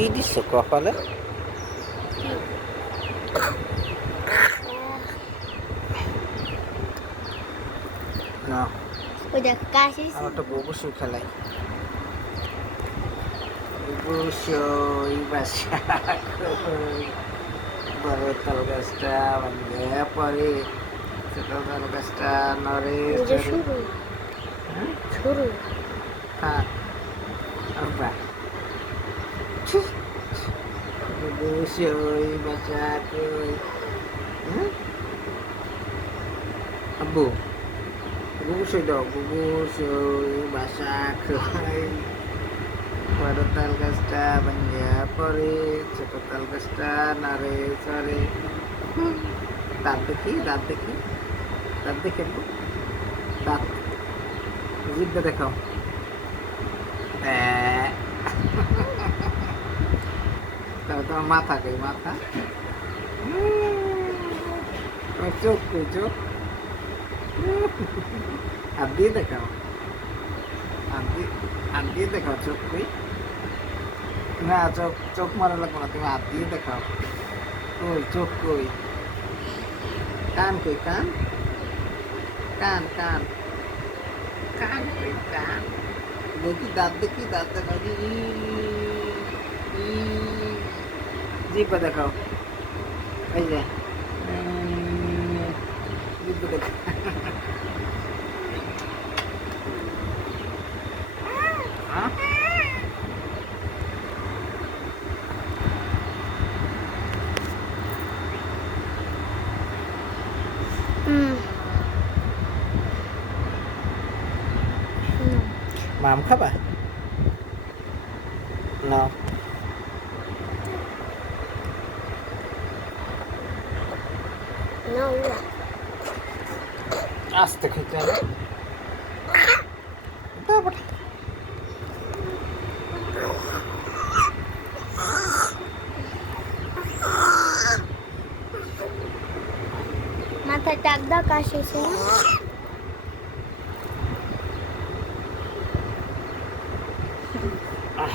কি দিচ্ছ কপালে? না ওই দেখ কাশি আমার তো বগুসু খেলাই। বগুসই বাসা বড় তাল গাছটা ভাঙে পরে, ছোট তাল গাছটা নড়ে চড়ে। শুরু হ্যাঁ শুরু হ্যাঁ আব্বা বগুসই বাসা কই। হ্যাঁ আব্বু বগুসই দাও, বগুসই বাসা কই। বড় তাল গাছটা ভাঙিয়া পড়ে, ছোট তাল গাছটা নাড়ে চড়ে। দাঁত দেখি, দাঁত দেখি, দাঁত দেখে দাঁত, জিভটা দেখাও। তাহলে তোমার মাথা কই, মাথা? তোমার চোখ কই, চোখ? হাত দিয়ে দেখাও, হাত দিয়ে দেখাও চোখ কই। না চোখ, চোখ মারা লাগবে না, তুমি হাত দিয়ে দেখাও। কই চোখ কই? কান কই, কান? কান কান কান কই, কান? দেখি দাঁত, দেখি দাঁত দেখাও। জিভটা দেখাও, এই যে জিভটা দেখাও। হ্যাঁ? মাম খাবা? না না আস্তে খেতে হবে। তারপর মাথায় টাক দাও কাশি এসে আহ